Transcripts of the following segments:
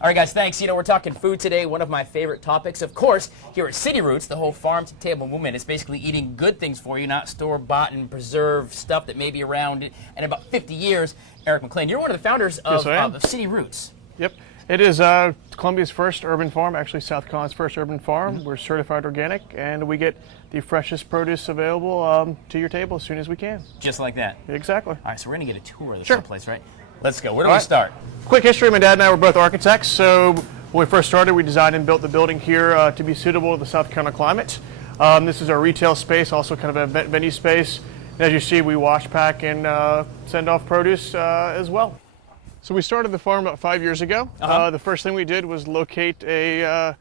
All right, guys, thanks. We're talking food today, one of my favorite topics. Of course, here at City Roots, the whole farm-to-table movement is basically eating good things for you, not store-bought and preserved stuff that may be around in about 50 years. Eric McLean, you're one of the founders of City Roots. Yep. It is Columbia's first urban farm, actually South Carolina's first urban farm. We're certified organic, and we get the freshest produce available to your table as soon as we can. Just like that? Exactly. All right, so we're going to get a tour of this Sure. place, right? Let's go. Where do we start? Quick history, my dad and I were both architects, so when we first started, we designed and built the building here to be suitable to the South Carolina climate. This is our retail space, also kind of a venue space. And as you see, we wash, pack, and send off produce as well. So we started the farm about 5 years ago. The first thing we did was locate a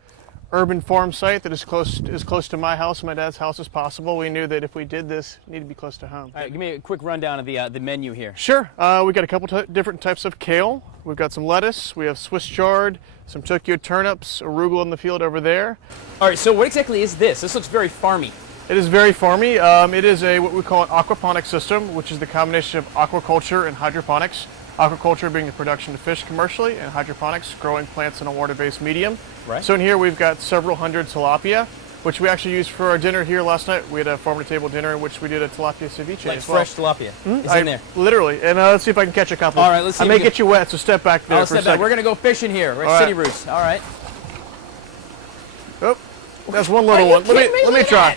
urban farm site that is close to my house and my dad's house as possible. We knew that if we did this, it needed to be close to home. All right, give me a quick rundown of the menu here. Sure. We got a couple different types of kale. We've got some lettuce. We have Swiss chard, some Tokyo turnips, arugula in the field over there. All right, so what exactly is this? This looks very farmy. It is very farmy. It is what we call an aquaponic system, which is the combination of aquaculture and hydroponics. Aquaculture being the production of fish commercially, and hydroponics, growing plants in a water-based medium. Right. So in here we've got several hundred tilapia, which we actually used for our dinner here last night. We had a farm-to-table dinner in which we did a tilapia ceviche Like as well. fresh tilapia. It's in there. Literally. And let's see if I can catch a couple. All right, let's see. I may get you wet, so step back there for a second. We're going to go fishing here. We're at City Roots. All right. Oh, that's one little one. Let me try.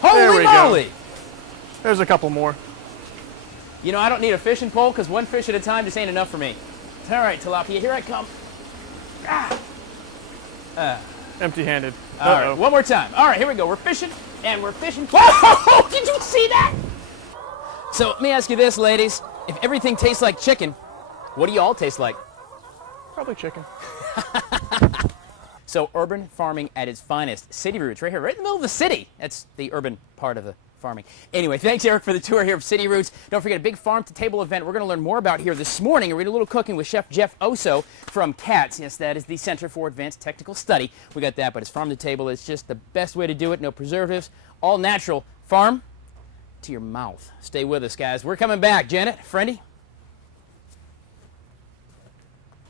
Holy moly! Go. There's a couple more. I don't need a fishing pole because one fish at a time just ain't enough for me. All right, tilapia, here I come. Empty-handed. All right, one more time. All right, here we go. We're fishing, and we're fishing. Whoa! Did you see that? So let me ask you this, ladies. If everything tastes like chicken, what do you all taste like? Probably chicken. So urban farming at its finest. City Roots, right here, right in the middle of the city. That's the urban part of the farming. Anyway, thanks, Eric, for the tour here of City Roots. Don't forget, a big farm-to-table event we're going to learn more about here this morning. We're going to do a little cooking with Chef Jeff Oso from CATS. Yes, that is the Center for Advanced Technical Study. We got that, but it's farm-to-table. It's just the best way to do it. No preservatives, all natural. Farm to your mouth. Stay with us, guys. We're coming back. Janet, Friendy?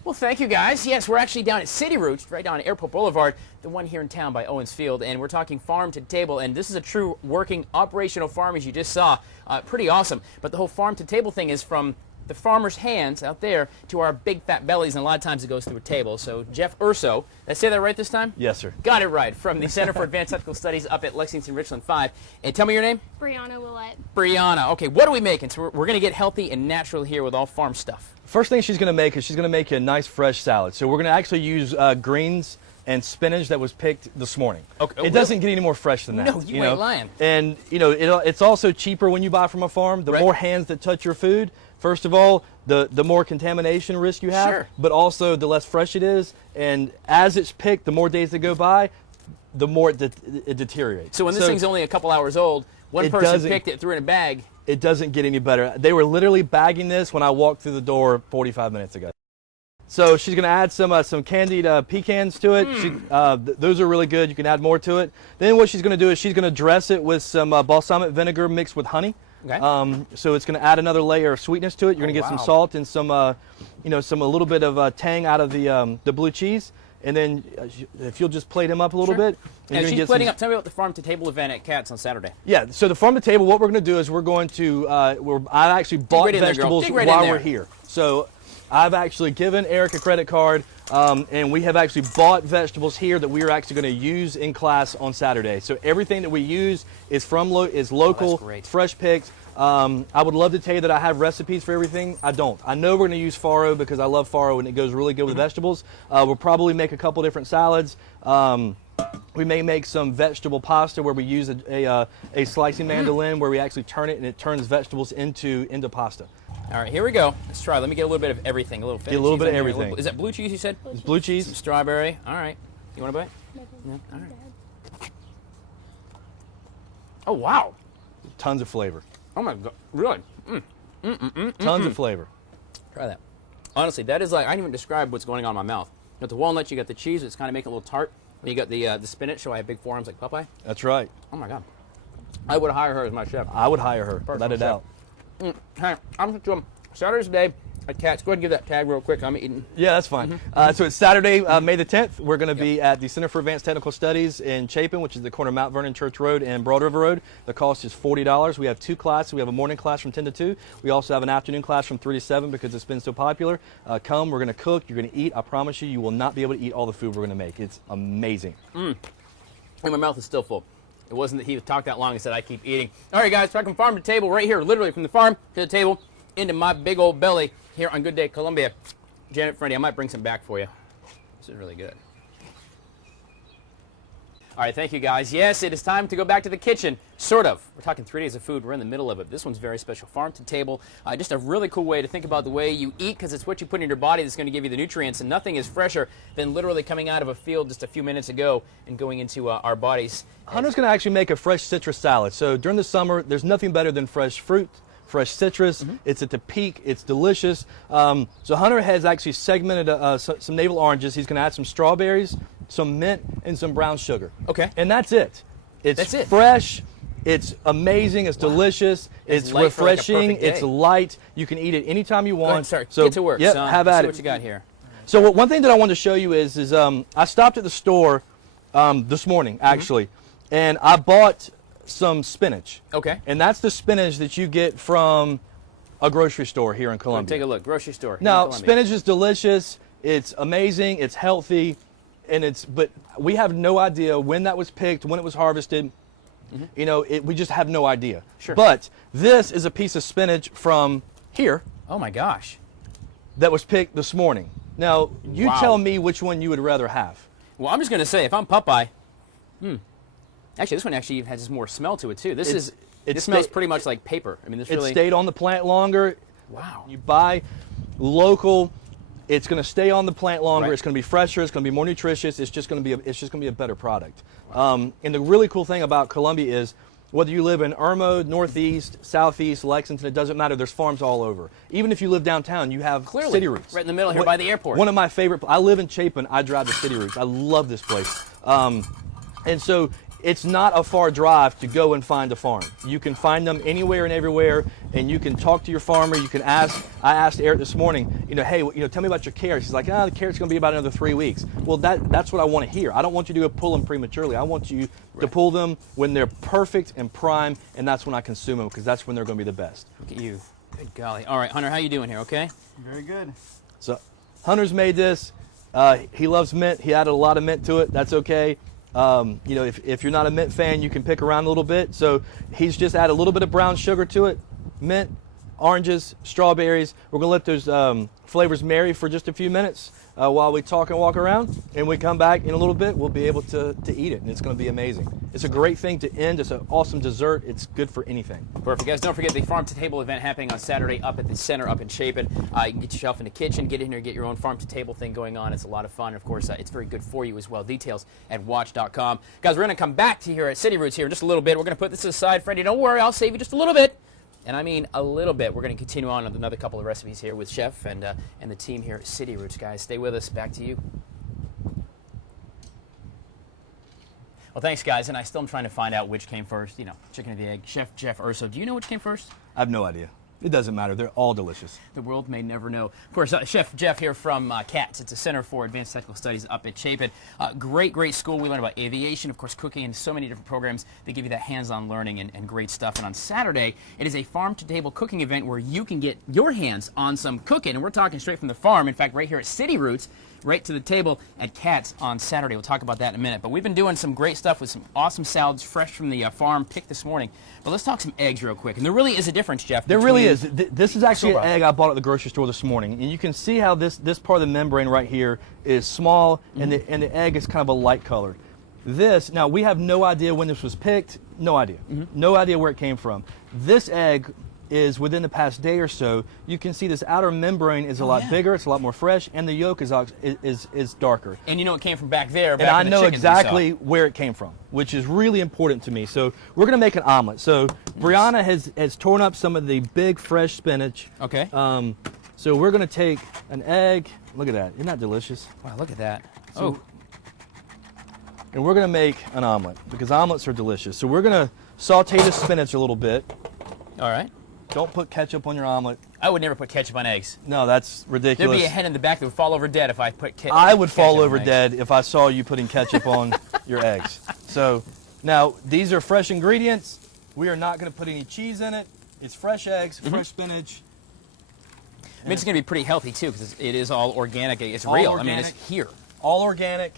Well, thank you, guys. Yes, we're actually down at City Roots, right down Airport Boulevard, the one here in town by Owens Field, and we're talking farm to table, and this is a true working operational farm, as you just saw. Pretty awesome. But the whole farm to table thing is from the farmer's hands out there to our big fat bellies, and a lot of times it goes through a table. So Jeff Urso, did I say that right this time? Yes, sir. Got it right, from the Center for Advanced Technical Studies up at Lexington Richland 5. And tell me your name? Brianna Willette. Brianna. Okay, what are we making? So we're going to get healthy and natural here with all farm stuff. First thing she's going to make is she's going to make you a nice fresh salad. So we're going to actually use greens and spinach that was picked this morning. Okay. It doesn't get any more fresh than that. No, you ain't lying. And it's also cheaper when you buy from a farm. The more hands that touch your food, first of all, the more contamination risk you have, Sure. but also the less fresh it is. And as it's picked, the more days that go by, the more it deteriorates. So when this thing's only a couple hours old, one person picked it, threw it in a bag. It doesn't get any better. They were literally bagging this when I walked through the door 45 minutes ago. So she's going to add some candied pecans to it. Those are really good. You can add more to it. Then what she's going to do is she's going to dress it with some balsamic vinegar mixed with honey. Okay. So it's going to add another layer of sweetness to it. You're going to get some salt and some a little bit of tang out of the blue cheese. And then if you'll just plate them up a little bit. And she's plating up. Tell me about the farm-to-table event at CATS on Saturday. Yeah, so the farm-to-table, what we're going to do is we're going to, I actually bought vegetables while we're here. So I've actually given Eric a credit card, and we have actually bought vegetables here that we are actually going to use in class on Saturday. So everything that we use is local, fresh picked. I would love to tell you that I have recipes for everything. I don't. I know we're going to use farro because I love farro and it goes really good with vegetables. We'll probably make a couple different salads. We may make some vegetable pasta where we use a slicing mandolin where we actually turn it and it turns vegetables into pasta. All right, here we go. Let's try. Let me get a little bit of everything. A little Get a little bit of everything. Is that blue cheese you said? It's blue cheese. Some strawberry. All right. You want a bite? No. All right. Oh, wow. Tons of flavor. Oh, my God. Really? Tons of flavor. Try that. Honestly, that is like, I can't even describe what's going on in my mouth. You got the walnuts, you got the cheese, it's kind of making a little tart. And you got the spinach, so I have big forearms like Popeye. That's right. Oh, my God. I would hire her as my chef. I would hire her, without a doubt. Hey, I'm Saturday's day. Cats, go ahead and give that tag real quick. I'm eating. Yeah, that's fine. So it's Saturday, May the 10th. We're going to be at the Center for Advanced Technical Studies in Chapin, which is the corner of Mount Vernon Church Road and Broad River Road. The cost is $40. We have 2 classes. We have a morning class from 10 to 2. We also have an afternoon class from 3 to 7 because it's been so popular. Come, we're going to cook. You're going to eat. I promise you, you will not be able to eat all the food we're going to make. It's amazing. And my mouth is still full. It wasn't that he talked that long and said I keep eating. All right, guys, talking farm to table right here, literally from the farm to the table into my big old belly here on Good Day Columbia. Janet, Freddie, I might bring some back for you. This is really good. All right, thank you, guys. Yes, it is time to go back to the kitchen, sort of. We're talking 3 days of food. We're in the middle of it. This one's very special. Farm to table. Just a really cool way to think about the way you eat because it's what you put in your body that's going to give you the nutrients, and nothing is fresher than literally coming out of a field just a few minutes ago and going into our bodies. Hunter's going to actually make a fresh citrus salad. So during the summer, there's nothing better than fresh fruit, fresh citrus. It's at the peak. It's delicious. So Hunter has actually segmented some navel oranges. He's going to add some strawberries, some mint, and some brown sugar. Okay. And that's it. It's fresh. It's amazing. It's delicious. It's refreshing. Like it's light. You can eat it anytime you want. Sorry. So get to work. Yep, have at it. What you got here? So one thing that I wanted to show you is I stopped at the store this morning actually, and I bought some spinach. Okay. And that's the spinach that you get from a grocery store here in Columbia. Take a look. Grocery store. Now, spinach is delicious. It's amazing. It's healthy. But we have no idea when that was picked, when it was harvested. You know, we just have no idea. Sure. But this is a piece of spinach from here. Oh my gosh. That was picked this morning. Now, you tell me which one you would rather have. Well, I'm just going to say, if I'm Popeye, actually, this one actually has more smell to it too. This smells pretty much like paper. I mean, this really stayed on the plant longer. Wow. You buy local. It's going to stay on the plant longer. Right. It's going to be fresher. It's going to be more nutritious. It's just going to be a better product. And the really cool thing about Columbia is whether you live in Irmo, Northeast, Southeast, Lexington, it doesn't matter. There's farms all over. Even if you live downtown, you have City Roots. Right in the middle here by the airport. One of my favorite. I live in Chapin. I drive to City Roots. I love this place. And so it's not a far drive to go and find a farm. You can find them anywhere and everywhere, and you can talk to your farmer. You can ask. I asked Eric this morning, hey, tell me about your carrots. He's like, the carrots going to be about another 3 weeks. Well, that's what I want to hear. I don't want you to go pull them prematurely. I want you to pull them when they're perfect and prime, and that's when I consume them because that's when they're going to be the best. Look at you. Good golly. All right, Hunter, how you doing here, okay? Very good. So Hunter's made this. He loves mint. He added a lot of mint to it. That's okay. If you're not a mint fan, you can pick around a little bit. So he's just added a little bit of brown sugar to it, mint, oranges, strawberries. We're going to let those flavors marry for just a few minutes while we talk and walk around. And we come back in a little bit, we'll be able to eat it, and it's going to be amazing. It's a great thing to end. It's an awesome dessert. It's good for anything. Perfect. Guys, don't forget the Farm to Table event happening on Saturday up at the center up in Chapin. You can get yourself in the kitchen, get in here, get your own Farm to Table thing going on. It's a lot of fun. And of course, it's very good for you as well. Details at WACH.com. Guys, we're going to come back to here at City Roots here in just a little bit. We're going to put this aside. Freddie, don't worry. I'll save you just a little bit. And I mean a little bit. We're going to continue on with another couple of recipes here with Chef and the team here at City Roots. Guys, stay with us. Back to you. Well, thanks, guys. And I still am trying to find out which came first. Chicken or the egg. Chef Jeff Urso, do you know which came first? I have no idea. It doesn't matter. They're all delicious. The world may never know. Of course, Chef Jeff here from CATS. It's a Center for Advanced Technical Studies up at Chapin. Great school. We learn about aviation, of course, cooking, and so many different programs. They give you that hands-on learning and great stuff. And on Saturday, it is a farm-to-table cooking event where you can get your hands on some cooking. And we're talking straight from the farm. In fact, right here at City Roots, right to the table at CATS on Saturday. We'll talk about that in a minute. But we've been doing some great stuff with some awesome salads fresh from the farm picked this morning. But let's talk some eggs real quick. And there really is a difference, Jeff. There really is. This is actually an egg I bought at the grocery store this morning. And you can see how this part of the membrane right here is small, and the egg is kind of a light colored. Now we have no idea when this was picked. No idea. No idea where it came from. This egg is within the past day or so. You can see this outer membrane is a lot bigger, it's a lot more fresh, and the yolk is darker. And you know it came from back there. And I know exactly where it came from, which is really important to me. So we're going to make an omelet. So Brianna has torn up some of the big fresh spinach. Okay. So we're going to take an egg. Look at that. Isn't that delicious? Wow, look at that. And we're going to make an omelet because omelets are delicious. So we're going to saute the spinach a little bit. All right. Don't put ketchup on your omelet. I would never put ketchup on eggs. No, that's ridiculous. There'd be a hen in the back that would fall over dead if I put ketchup. I would fall over dead if I saw you putting ketchup on your eggs. So now these are fresh ingredients. We are not going to put any cheese in it. It's fresh eggs, fresh spinach. I mean, it's going to be pretty healthy too because it is all organic. It's all real. Organic, I mean, it's here. All organic,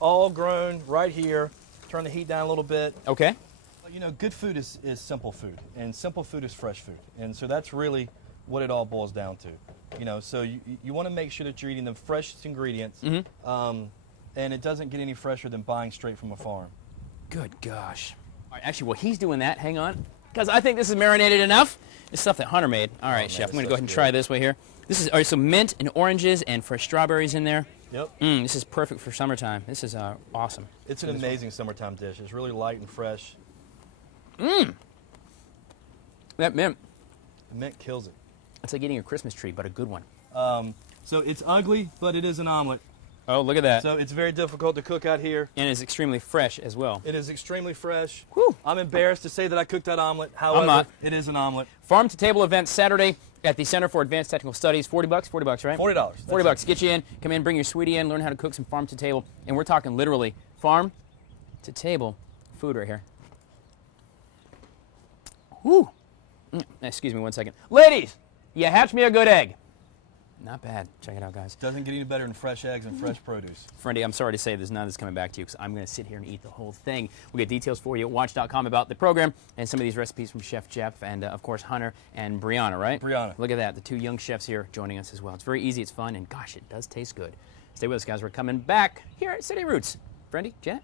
all grown right here. Turn the heat down a little bit. Okay. You know, good food is simple food, and simple food is fresh food. And so that's really what it all boils down to. You know, so you want to make sure that you're eating the freshest ingredients, and it doesn't get any fresher than buying straight from a farm. Good gosh. All right, actually, while he's doing that, hang on, because I think this is marinated enough. It's stuff that Hunter made. All right, Chef, I'm going to go ahead and try this way here. This is some mint and oranges and fresh strawberries in there. Yep. This is perfect for summertime. This is awesome. It's an amazing summertime dish. It's really light and fresh. That mint. The mint kills it. It's like eating a Christmas tree, but a good one. So it's ugly, but it is an omelet. Oh, look at that. So it's very difficult to cook out here. And it's extremely fresh as well. It is extremely fresh. Whew. I'm embarrassed to say that I cooked that omelet. However, not. It is an omelet. Farm to Table event Saturday at the Center for Advanced Technical Studies. $40, right? $40. $40. Get you in. Come in, bring your sweetie in, learn how to cook some farm to table. And we're talking literally farm to table food right here. Woo. Excuse me one second. Ladies, you hatch me a good egg. Not bad. Check it out, guys. Doesn't get any better than fresh eggs and fresh produce. Friendy, I'm sorry to say there's none that's coming back to you because I'm going to sit here and eat the whole thing. We'll get details for you at watch.com about the program and some of these recipes from Chef Jeff and, of course, Hunter and Brianna, right? Brianna. Look at that. The two young chefs here joining us as well. It's very easy. It's fun. And, gosh, it does taste good. Stay with us, guys. We're coming back here at City Roots. Friendy, Janet?